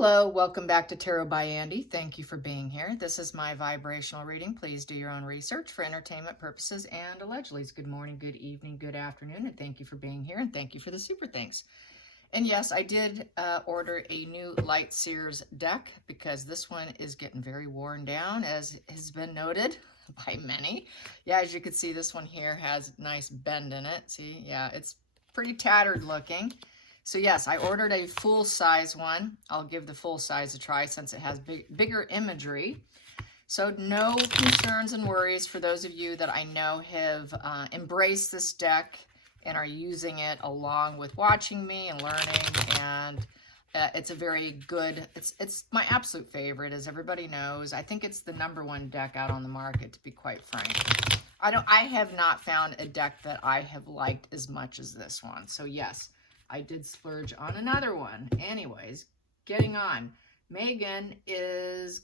Hello, welcome back to Tarot by Andy. Thank you for being here. This is my vibrational reading. Please do your own research for entertainment purposes and allegedly. Good morning, good evening, good afternoon, and thank you for being here, and thank you for the super thanks. And yes, I did order a new Light Seers deck because this one is getting very worn down, as has been noted by many. Yeah, as you can see, this one here has a nice bend in it. See, yeah, it's pretty tattered looking. So yes, I ordered a full-size one. I'll give the full size a try since it has bigger imagery. So no concerns and worries for those of you that I know have embraced this deck and are using it along with watching me and learning. And it's a very good, it's my absolute favorite, as everybody knows. I think it's the #1 deck out on the market, to be quite frank. I have not found a deck that I have liked as much as this one. So yes, I did splurge on another one. Anyways, getting on. Megan is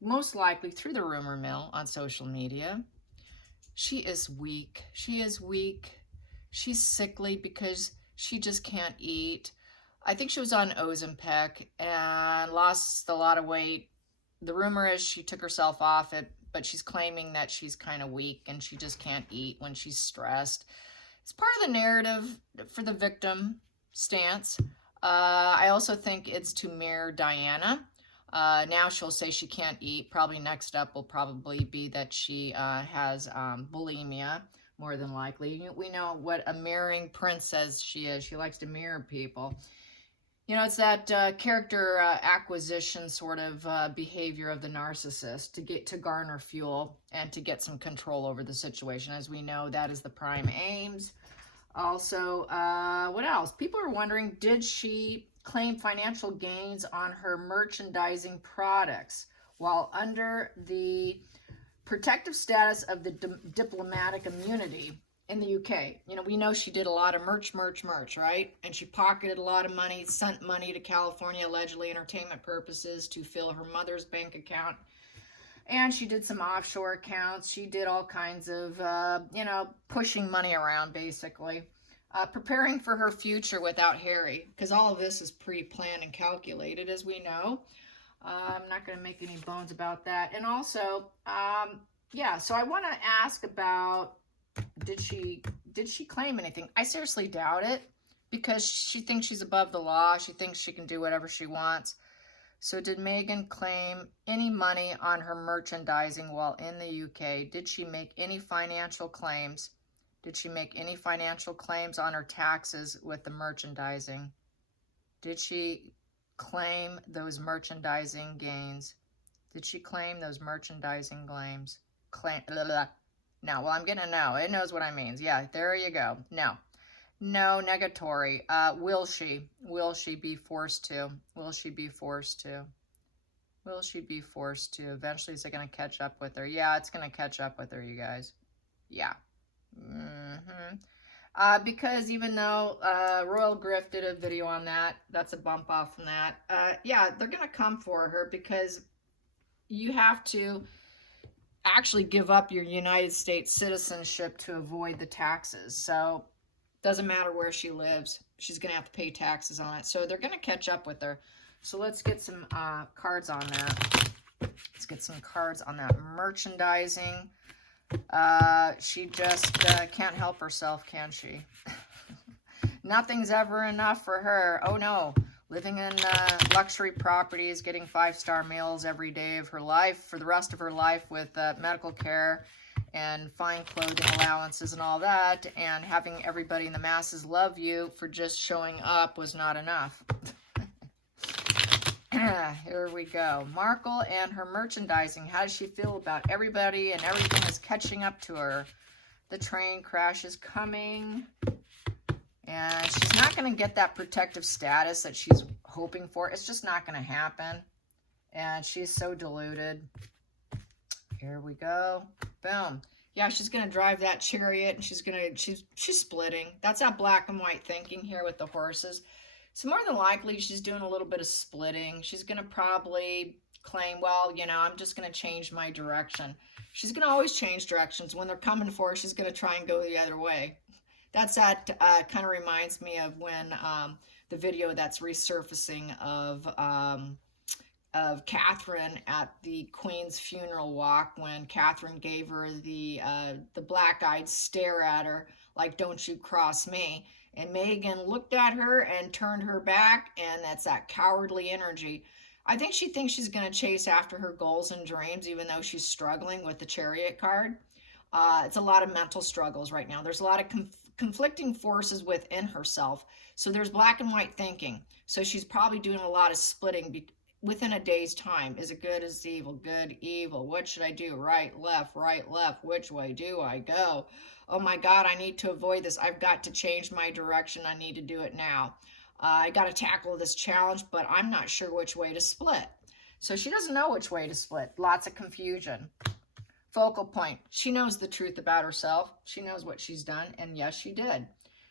most likely through the rumor mill on social media. She is weak. She is weak. She's sickly because she just can't eat. I think she was on Ozempic and lost a lot of weight. The rumor is she took herself off it, but she's claiming that she's kind of weak and she just can't eat when she's stressed. It's part of the narrative for the victim stance. I also think it's to mirror Diana. Now she'll say she can't eat. Probably next up will probably be that she has bulimia, more than likely. We know what a mirroring princess she is. She likes to mirror people. You know, it's that character acquisition sort of behavior of the narcissist to garner fuel and to get some control over the situation. As we know, that is the prime aims. Also, what else? People are wondering, did she claim financial gains on her merchandising products while under the protective status of the diplomatic immunity in the UK? You know, we know she did a lot of merch, right? And she pocketed a lot of money, sent money to California, allegedly entertainment purposes, to fill her mother's bank account. And she did some offshore accounts. She did all kinds of, you know, pushing money around, basically. Preparing for her future without Harry, because all of this is pre-planned and calculated, as we know. I'm not going to make any bones about that. And also, yeah, so I want to ask about, did she claim anything? I seriously doubt it, because she thinks she's above the law. She thinks she can do whatever she wants. So did Megan claim any money on her merchandising while in the UK? Did she make any financial claims? Did she make any financial claims on her taxes with the merchandising? Did she claim those merchandising gains? Did she claim those merchandising claims? No, well, I'm getting a no. It knows what I means. Yeah, there you go. No. No, negatory. Will she? Will she be forced to? Will she be forced to? Will she be forced to? Eventually, is it going to catch up with her? Yeah, it's going to catch up with her, you guys. Yeah. Because even though Royal Griff did a video on that, that's a bump off from that. Yeah, they're going to come for her because you have to actually give up your United States citizenship to avoid the taxes. So doesn't matter where she lives, she's going to have to pay taxes on it. So they're going to catch up with her. So let's get some cards on that. Let's get some cards on that merchandising. She just can't help herself, can she? Nothing's ever enough for her. Oh no, living in luxury properties, getting 5-star meals every day of her life for the rest of her life with medical care and fine clothing allowances and all that, and having everybody in the masses love you for just showing up was not enough. Here we go. Markle and her merchandising. How does she feel about everybody and everything is catching up to her? The train crash is coming. And she's not going to get that protective status that she's hoping for. It's just not going to happen. And she's so deluded. Here we go. Boom. Yeah, she's going to drive that chariot and she's splitting. That's that black and white thinking here with the horses. So more than likely, she's doing a little bit of splitting. She's going to probably claim, well, you know, I'm just going to change my direction. She's going to always change directions. When they're coming for her, she's going to try and go the other way. That kind of reminds me of when the video that's resurfacing of Catherine at the Queen's funeral walk, when Catherine gave her the black-eyed stare at her, like, don't you cross me. And Meghan looked at her and turned her back, and that's that cowardly energy. I think she thinks she's going to chase after her goals and dreams, even though she's struggling with the Chariot card. It's a lot of mental struggles right now. There's a lot of conflicting forces within herself. So there's black and white thinking. So she's probably doing a lot of splitting within a day's time. Is it good? Is it evil? Good, evil. What should I do? Right, left, right, left. Which way do I go? Oh my God, I need to avoid this. I've got to change my direction. I need to do it now. I got to tackle this challenge, but I'm not sure which way to split. So she doesn't know which way to split. Lots of confusion. Focal point. She knows the truth about herself. She knows what she's done. And yes, she did.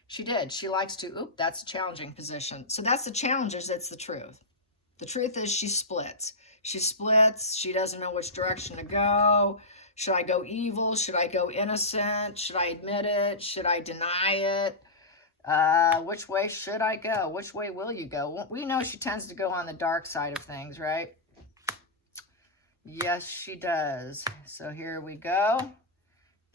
She did. She likes to, that's a challenging position. So that's the challenge, is it's the truth. The truth is she splits. She splits. She doesn't know which direction to go. Should I go evil? Should I go innocent? Should I admit it? Should I deny it? Which way should I go? Which way will you go? We know she tends to go on the dark side of things, right? Yes, she does. So here we go.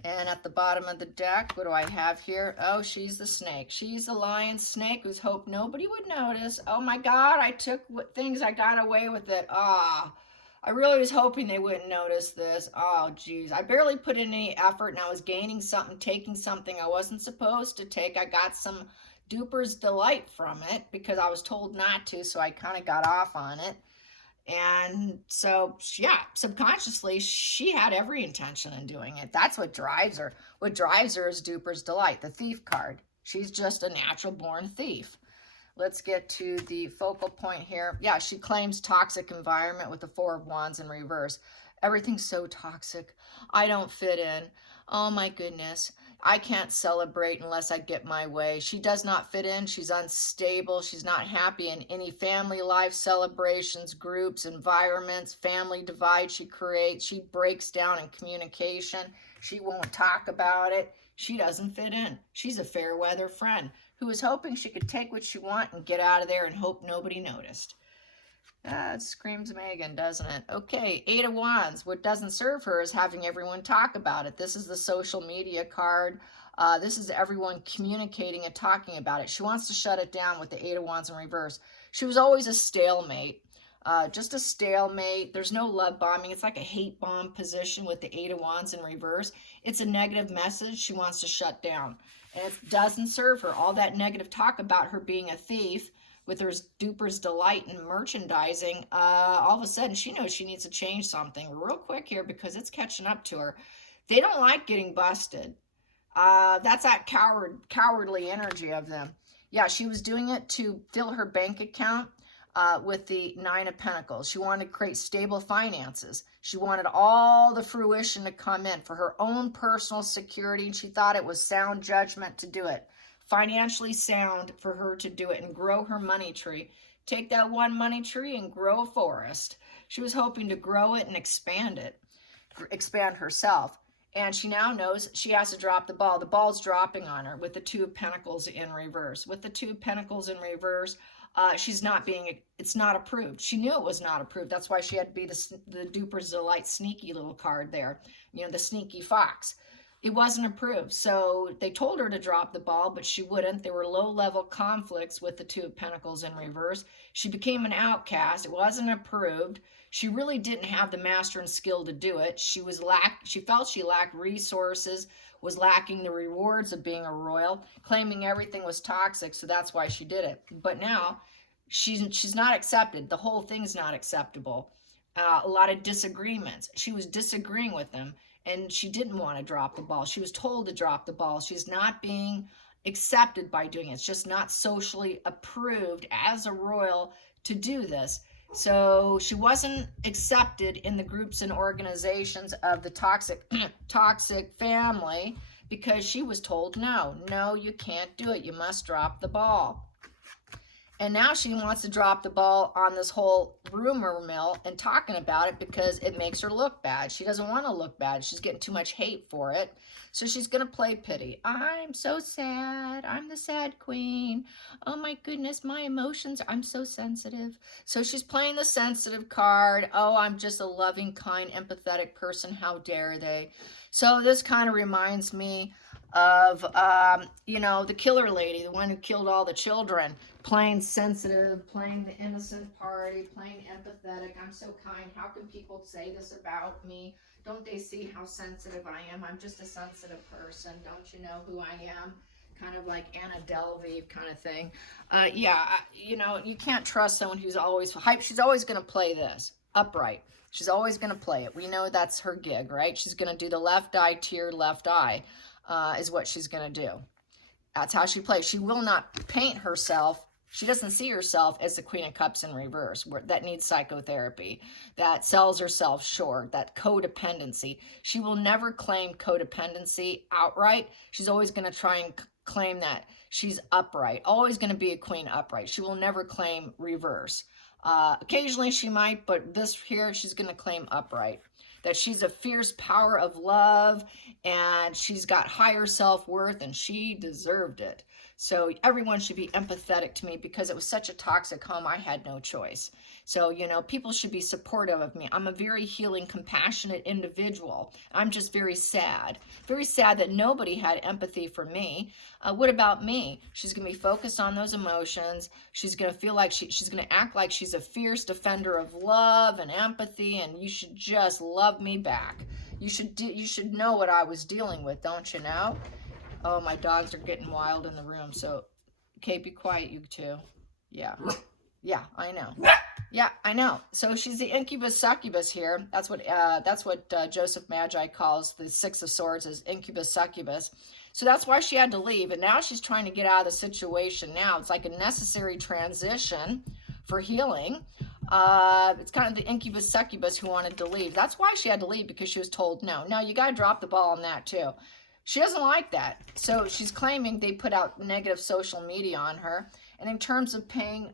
And at the bottom of the deck, what do I have here? Oh, she's the snake. She's the lion snake who's hoped nobody would notice. Oh my God, I took things, I got away with it. I really was hoping they wouldn't notice this. Oh, geez. I barely put in any effort, and I was gaining something, taking something I wasn't supposed to take. I got some duper's delight from it because I was told not to, so I kind of got off on it. And so, yeah, subconsciously, she had every intention in doing it. That's what drives her. What drives her is duper's delight, the thief card. She's just a natural born thief. Let's get to the focal point here. Yeah, she claims toxic environment with the Four of Wands in reverse. Everything's so toxic. I don't fit in. Oh my goodness. I can't celebrate unless I get my way. She does not fit in. She's unstable. She's not happy in any family life, celebrations, groups, environments, family divide she creates. She breaks down in communication. She won't talk about it. She doesn't fit in. She's a fair weather friend who was hoping she could take what she wants and get out of there and hope nobody noticed. It screams Meghan, doesn't it? Okay, Eight of Wands. What doesn't serve her is having everyone talk about it. This is the social media card. This is everyone communicating and talking about it. She wants to shut it down with the Eight of Wands in reverse. She was always a stalemate. Just a stalemate. There's no love bombing. It's like a hate bomb position with the Eight of Wands in reverse. It's a negative message she wants to shut down. And it doesn't serve her. All that negative talk about her being a thief with her duper's delight in merchandising, all of a sudden she knows she needs to change something real quick here because it's catching up to her. They don't like getting busted. That's that cowardly energy of them. Yeah, she was doing it to fill her bank account with the Nine of Pentacles. She wanted to create stable finances. She wanted all the fruition to come in for her own personal security, and she thought it was sound judgment to do it. Financially sound for her to do it and grow her money tree. Take that one money tree and grow a forest. She was hoping to grow it and expand herself. And she now knows she has to drop the ball. The ball's dropping on her with the Two of Pentacles in reverse. With the Two of Pentacles in reverse, she's not being, it's not approved. She knew it was not approved. That's why she had to be the duper's delight sneaky little card there. You know, the sneaky fox. It wasn't approved. So they told her to drop the ball, but she wouldn't. There were low-level conflicts with the Two of Pentacles in reverse. She became an outcast. It wasn't approved. She really didn't have the master and skill to do it. She felt she lacked resources, was lacking the rewards of being a royal, claiming everything was toxic, so that's why she did it. But now she's not accepted. The whole thing's not acceptable. A lot of disagreements. She was disagreeing with them. And she didn't want to drop the ball. She was told to drop the ball. She's not being accepted by doing it. It's just not socially approved as a royal to do this. So she wasn't accepted in the groups and organizations of the toxic family because she was told, no, you can't do it. You must drop the ball. And now she wants to drop the ball on this whole rumor mill and talking about it because it makes her look bad. She doesn't want to look bad. She's getting too much hate for it. So she's going to play pity. I'm so sad. I'm the sad queen. Oh my goodness, my emotions. I'm so sensitive. So she's playing the sensitive card. Oh, I'm just a loving, kind, empathetic person. How dare they? So this kind of reminds me of, you know, the killer lady, the one who killed all the children, playing sensitive, playing the innocent party, playing empathetic. I'm so kind. How can people say this about me? Don't they see how sensitive I am? I'm just a sensitive person. Don't you know who I am? Kind of like Anna Delvey kind of thing. Yeah, you know, you can't trust someone who's always hype. She's always going to play this upright. She's always going to play it. We know that's her gig, right? She's going to do the left eye tear, left eye. Is what she's going to do. That's how she plays. She will not paint herself. She doesn't see herself as the Queen of Cups in reverse, that needs psychotherapy, that sells herself short, that codependency. She will never claim codependency outright. She's always going to try and claim that she's upright, always going to be a queen upright. She will never claim reverse. Occasionally she might, but this here, she's going to claim upright. That she's a fierce power of love and she's got higher self-worth and she deserved it. So everyone should be empathetic to me because it was such a toxic home. I had no choice. So, you know, people should be supportive of me. I'm a very healing, compassionate individual. I'm just very sad that nobody had empathy for me. What about me? She's going to be focused on those emotions. She's going to feel like she's going to act like she's a fierce defender of love and empathy, and you should just love me back. You should know what I was dealing with, don't you know? Oh, my dogs are getting wild in the room, so okay, be quiet, you two. Yeah. Yeah, I know. Yeah, I know. So she's the incubus succubus here. That's what Joseph Magi calls the Six of Swords, is incubus succubus. So that's why she had to leave, and now she's trying to get out of the situation. Now it's like a necessary transition for healing. It's kind of the incubus succubus who wanted to leave. That's why she had to leave, because she was told no. No, you got to drop the ball on that too. She doesn't like that. So she's claiming they put out negative social media on her. And in terms of paying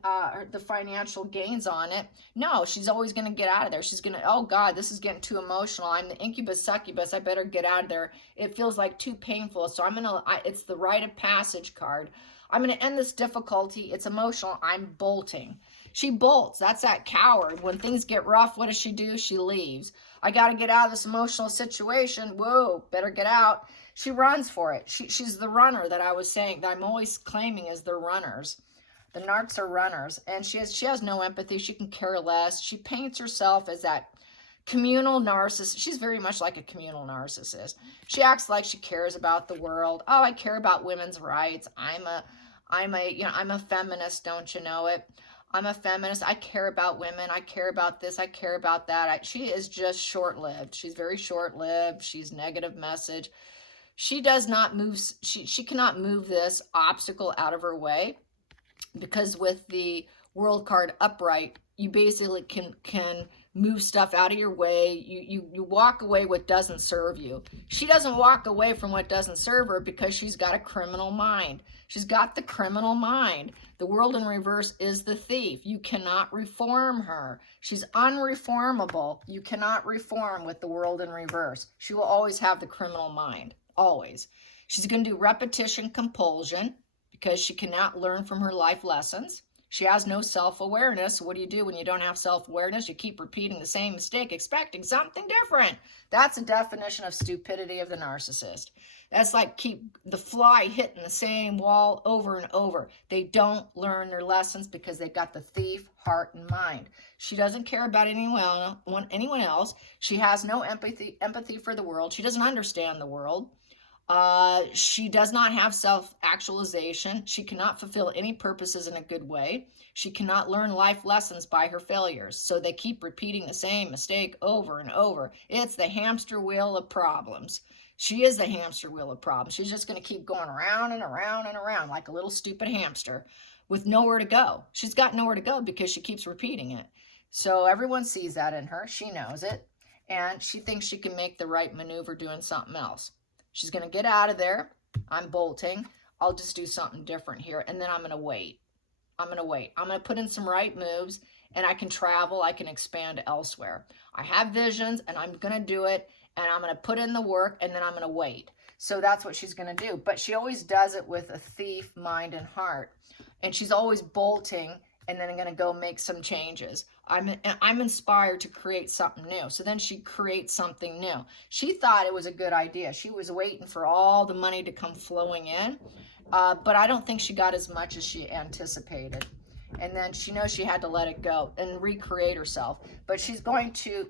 the financial gains on it, no, she's always going to get out of there. She's going to, oh God, this is getting too emotional. I'm the incubus succubus. I better get out of there. It feels like too painful. So it's the rite of passage card. I'm going to end this difficulty. It's emotional. I'm bolting. She bolts. That's that coward. When things get rough, what does she do? She leaves. I got to get out of this emotional situation. Whoa, better get out. She runs for it. She's the runner that I was saying, that I'm always claiming as the runners. The narcs are runners. And she has no empathy. She can care less. She paints herself as that communal narcissist. She's very much like a communal narcissist. She acts like she cares about the world. Oh, I care about women's rights. I'm a feminist, don't you know it? I'm a feminist. I care about women. I care about this. I care about that. She is just short-lived. She's very short-lived. She's negative message. She does not move. She cannot move this obstacle out of her way, because with the world card upright, you basically can move stuff out of your way. You walk away what doesn't serve you. She doesn't walk away from what doesn't serve her because she's got a criminal mind. She's got the criminal mind. The world in reverse is the thief. You cannot reform her. She's unreformable. You cannot reform with the world in reverse. She will always have the criminal mind. Always. She's going to do repetition compulsion because she cannot learn from her life lessons. She has no self-awareness. What do you do when you don't have self-awareness? You keep repeating the same mistake, expecting something different. That's a definition of stupidity of the narcissist. That's like keep the fly hitting the same wall over and over. They don't learn their lessons because they've got the thief heart and mind. She doesn't care about anyone else. She has no empathy for the world. She doesn't understand the world. She does not have self-actualization. She cannot fulfill any purposes in a good way. She cannot learn life lessons by her failures. So they keep repeating the same mistake over and over. It's the hamster wheel of problems. She is the hamster wheel of problems. She's just going to keep going around and around and around like a little stupid hamster with nowhere to go. She's got nowhere to go because she keeps repeating it. So everyone sees that in her. She knows it. And she thinks she can make the right maneuver doing something else. She's going to get out of there. I'm bolting. I'll just do something different here. And then I'm going to wait. I'm going to wait. I'm going to put in some right moves, and I can travel. I can expand elsewhere. I have visions, and I'm going to do it, and I'm going to put in the work, and then I'm going to wait. So that's what she's going to do. But she always does it with a thief mind and heart. And she's always bolting, and then I'm going to go make some changes. I'm inspired to create something new. So then she creates something new. She thought it was a good idea. She was waiting for all the money to come flowing in. But I don't think she got as much as she anticipated. And then she knows she had to let it go and recreate herself. But she's going to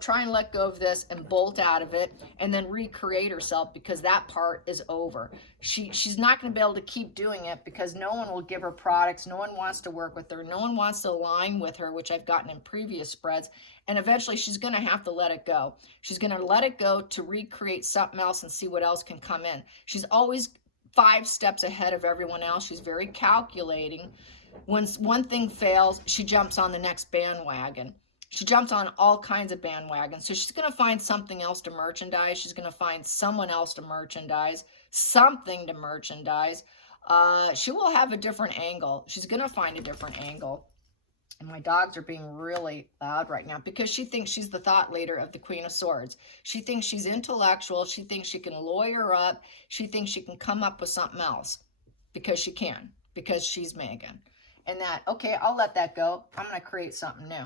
try and let go of this and bolt out of it and then recreate herself, because that part is over. She's not going to be able to keep doing it because no one will give her products. No one wants to work with her. No one wants to align with her, which I've gotten in previous spreads. And eventually she's going to have to let it go. She's going to let it go to recreate something else and see what else can come in. She's always 5 steps ahead of everyone else. She's very calculating. When one thing fails, she jumps on the next bandwagon. She jumps on all kinds of bandwagons. So she's going to find something else to merchandise. She's going to find someone else to merchandise, something to merchandise. She will have a different angle. She's going to find a different angle. And my dogs are being really loud right now because she thinks she's the thought leader of the Queen of Swords. She thinks she's intellectual. She thinks she can lawyer up. She thinks she can come up with something else because she can, because she's Megan. And that, okay, I'll let that go. I'm going to create something new.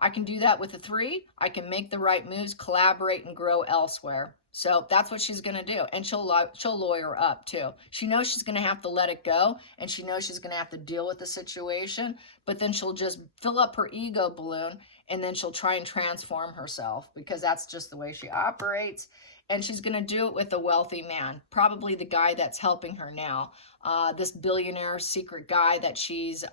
I can do that with a 3. I can make the right moves, collaborate, and grow elsewhere. So that's what she's going to do. And she'll lawyer up too. She knows she's going to have to let it go, and she knows she's going to have to deal with the situation, but then she'll just fill up her ego balloon, and then she'll try and transform herself, because that's just the way she operates. And she's going to do it with a wealthy man, probably the guy that's helping her now, this billionaire secret guy that she's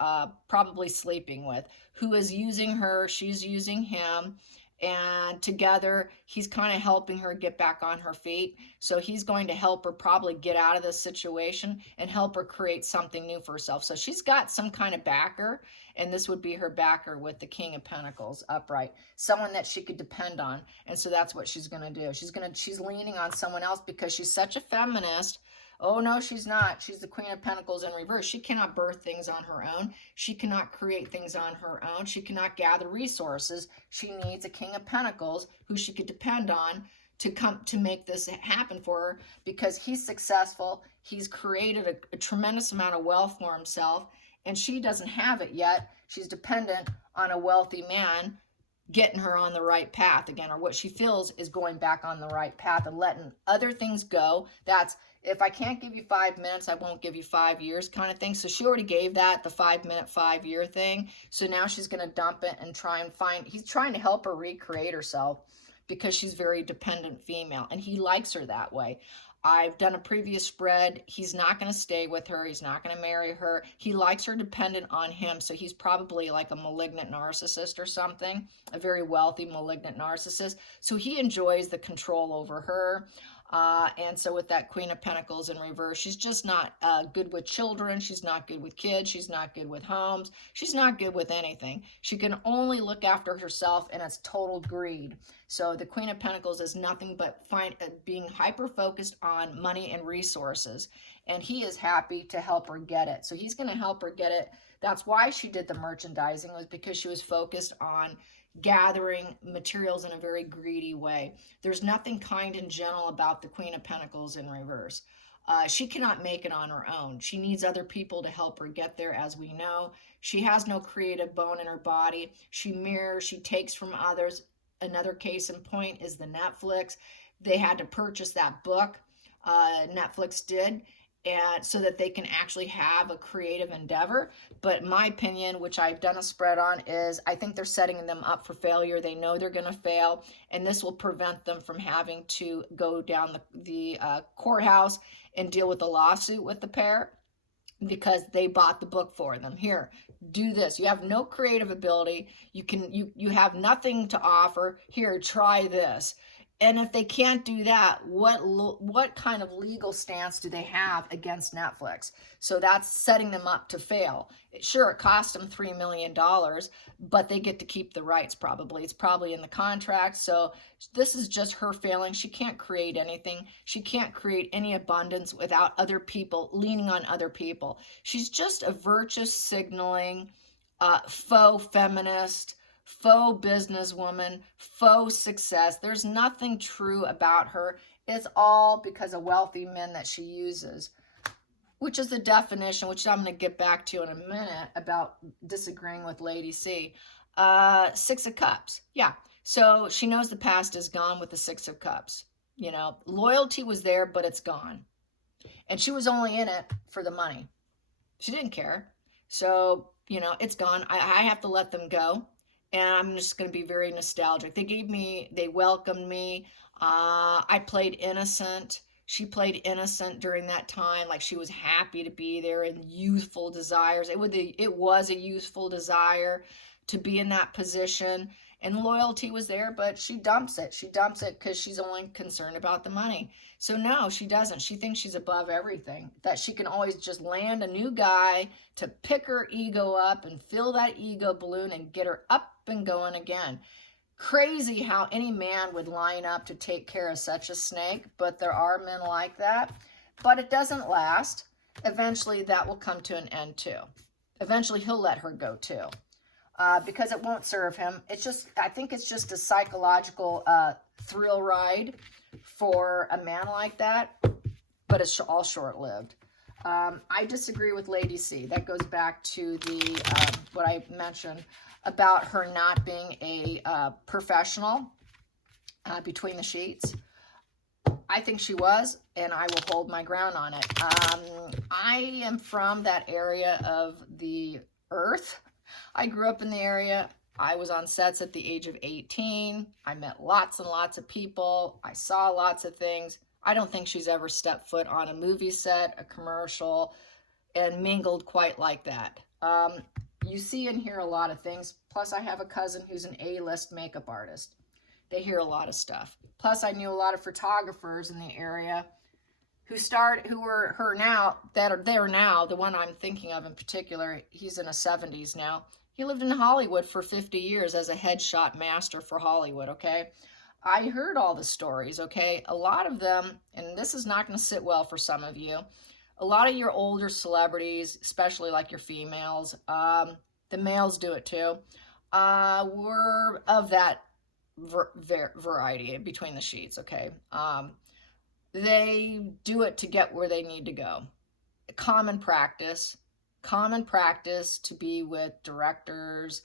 probably sleeping with, who is using her, she's using him, and together he's kind of helping her get back on her feet. So he's going to help her probably get out of this situation and help her create something new for herself. So she's got some kind of backer, and this would be her backer with the King of Pentacles upright, someone that she could depend on. And so that's what she's going to do. She's leaning on someone else because she's such a feminist. Oh, no, she's not. She's the Queen of Pentacles in reverse. She cannot birth things on her own. She cannot create things on her own. She cannot gather resources. She needs a King of Pentacles who she could depend on to make this happen for her, because he's successful. He's created a tremendous amount of wealth for himself, and she doesn't have it yet. She's dependent on a wealthy man getting her on the right path again, or what she feels is going back on the right path and letting other things go. That's, if I can't give you 5 minutes, I won't give you 5 years kind of thing. So she already gave that, the 5-minute, 5-year thing. So now she's going to dump it and try and he's trying to help her recreate herself, because she's very dependent female, and he likes her that way. I've done a previous spread. He's not going to stay with her. He's not going to marry her. He likes her dependent on him. So he's probably like a malignant narcissist or something, a very wealthy malignant narcissist. So he enjoys the control over her. And so with that Queen of Pentacles in reverse, she's just not good with children. She's not good with kids. She's not good with homes. She's not good with anything. She can only look after herself, and it's total greed. So the Queen of Pentacles is nothing but being hyper-focused on money and resources. And he is happy to help her get it. So he's going to help her get it. That's why she did the merchandising, was because she was focused on gathering materials in a very greedy way. There's nothing kind and gentle about the Queen of Pentacles in reverse. She cannot make it on her own. She needs other people to help her get there, as we know. She has no creative bone in her body. She mirrors, she takes from others. Another case in point is the Netflix. They had to purchase that book, Netflix did, and so that they can actually have a creative endeavor. But my opinion, which I've done a spread on, is I think they're setting them up for failure. They know they're going to fail, and this will prevent them from having to go down the courthouse and deal with a lawsuit with the pair, because they bought the book for them. Here, do this. You have no creative ability. You have nothing to offer. Here, try this. And if they can't do that, what kind of legal stance do they have against Netflix? So that's setting them up to fail. Sure, it cost them $3 million, but they get to keep the rights probably. It's probably in the contract. So this is just her failing. She can't create anything. She can't create any abundance without other people, leaning on other people. She's just a virtue signaling, faux feminist, faux businesswoman, faux success. There's nothing true about her. It's all because of wealthy men that she uses, which is the definition, which I'm going to get back to in a minute about disagreeing with Lady C. Six of Cups. Yeah. So she knows the past is gone with the Six of Cups. You know, loyalty was there, but it's gone. And she was only in it for the money. She didn't care. So, you know, it's gone. I have to let them go. And I'm just going to be very nostalgic. They welcomed me. I played innocent. She played innocent during that time. Like she was happy to be there and youthful desires. It was a youthful desire to be in that position. And loyalty was there, but she dumps it. She dumps it because she's only concerned about the money. So no, she doesn't. She thinks she's above everything, that she can always just land a new guy to pick her ego up and fill that ego balloon and get her up and going again. Crazy how any man would line up to take care of such a snake, but there are men like that. But it doesn't last. Eventually that will come to an end too. Eventually he'll let her go too. Because it won't serve him. I think it's just a psychological thrill ride for a man like that, but it's all short-lived. I disagree with Lady C. That goes back to the what I mentioned about her not being a professional between the sheets. I think she was, and I will hold my ground on it. I am from that area of the earth. I grew up in the area. I was on sets at the age of 18. I met lots and lots of people. I saw lots of things. I don't think she's ever stepped foot on a movie set, a commercial, and mingled quite like that. You see and hear a lot of things. Plus, I have a cousin who's an A-list makeup artist. They hear a lot of stuff. Plus, I knew a lot of photographers in the area who were her now, that are there now. The one I'm thinking of in particular, he's in his 70s now. He lived in Hollywood for 50 years as a headshot master for Hollywood, okay? I heard all the stories, okay? A lot of them, and this is not going to sit well for some of you, a lot of your older celebrities, especially like your females, the males do it too, were of that variety between the sheets, okay? They do it to get where they need to go. Common practice to be with directors,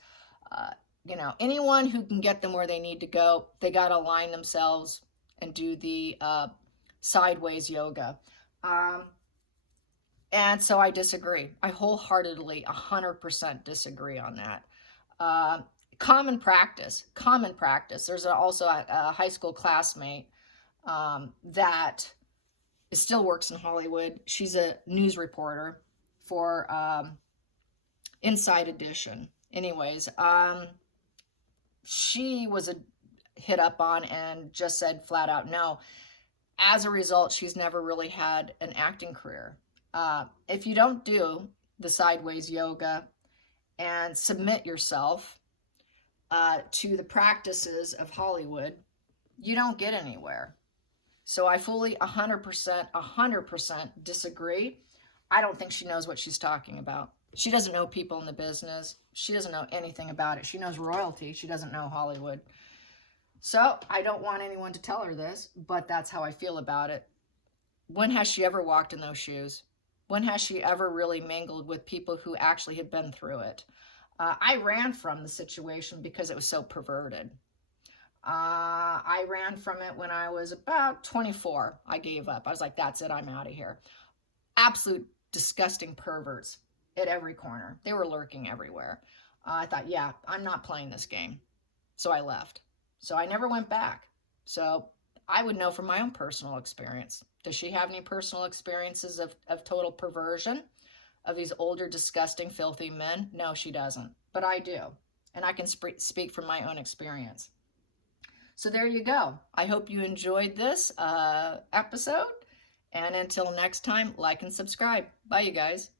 you know, anyone who can get them where they need to go. They got to align themselves and do the sideways yoga. And so I disagree. I wholeheartely 100% disagree on that. Common practice. There's also a high school classmate that still works in Hollywood. She's a news reporter for Inside Edition. Anyways, she was hit up on and just said flat out no. As a result, she's never really had an acting career. If you don't do the sideways yoga and submit yourself to the practices of Hollywood, you don't get anywhere. So I fully 100% disagree. I don't think she knows what she's talking about. She doesn't know people in the business. She doesn't know anything about it. She knows royalty. She doesn't know Hollywood. So I don't want anyone to tell her this, but that's how I feel about it. When has she ever walked in those shoes? When has she ever really mingled with people who actually had been through it? I ran from the situation because it was so perverted. I ran from it when I was about 24. I gave up. I was like, that's it. I'm out of here. Absolute disgusting perverts at every corner. They were lurking everywhere. I thought, yeah, I'm not playing this game. So I left. So I never went back. So I would know from my own personal experience. Does she have any personal experiences of total perversion of these older, disgusting, filthy men? No, she doesn't. But I do. And I can speak from my own experience. So there you go. I hope you enjoyed this episode. And until next time, like and subscribe. Bye, you guys.